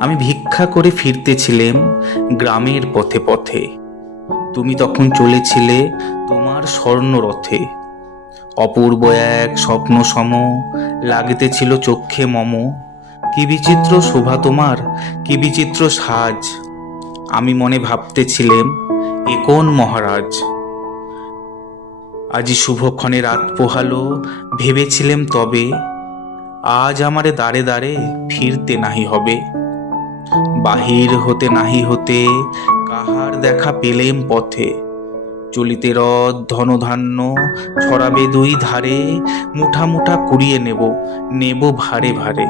আমি ভিক্ষা করে ফিরতেছিলাম গ্রামের পথে পথে। তুমি তখন চলেছিলে তোমার স্বর্ণরথে। অপূর্ব এক স্বপ্ন সম লাগিতেছিল চক্ষে মম। কি বিচিত্র শোভা তোমার, কি বিচিত্র সাজ। আমি মনে ভাবতেছিলাম, এ কোন মহারাজ। আজি শুভক্ষণে রাত পোহালো, ভেবেছিলাম তবে আজ আমারে দাঁড়ে দাঁড়ে ফিরতে নাহি হবে। বাহির হতে নাহি হতে কাহার দেখা পেলেম পথে। চলিতে রথ ধনধান্য ছড়াবে দুই ধারে। মুঠা মুঠা কুড়িয়ে নেব, নেব ভারে ভারে।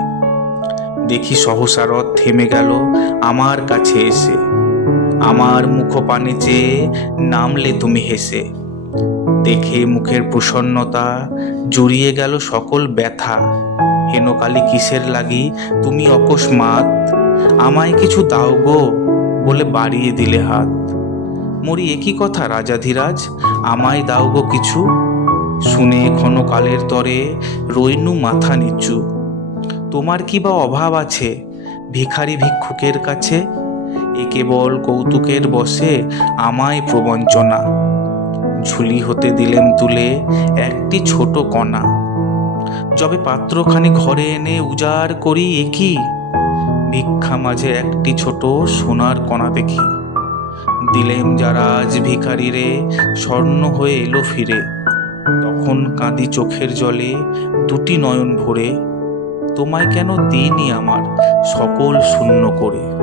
দেখি সহসা রথ থেমে গেল আমার কাছে এসে। আমার মুখ পানে চেয়ে নামলে তুমি হেসে। দেখে মুখের প্রসন্নতা জুড়িয়ে গেল সকল ব্যথা। হেনকালি কিসের লাগি তুমি অকস্মাৎ আমায় কিছু দাও গো বলে বাড়িয়ে দিলে হাত। মরি একই কথা রাজাধিরাজ, আমায় দাও গো কিছু। শুনে ক্ষণকালের তরে রইনু মাথা নিচু। তোমার কি বা অভাব আছে ভিখারি ভিক্ষুকের কাছে? এ কেবল কৌতুকের বসে আমায় প্রবঞ্চনা। ঝুলি হতে দিলেম তুলে একটি ছোট কণা। যবে পাত্রখানি ঘরে এনে উজাড় করি, একই ভিক্ষা মাঝে একটি ছোট সোনার কণা দেখি। দিলেম যারা আজ ভিখারি রে, স্বর্ণ হয়ে এলো ফিরে। তখন কাঁদি চোখের জলে দুটি নয়ন ভরে। তোমায় কেন দিইনি আমার সকল শূন্য করে।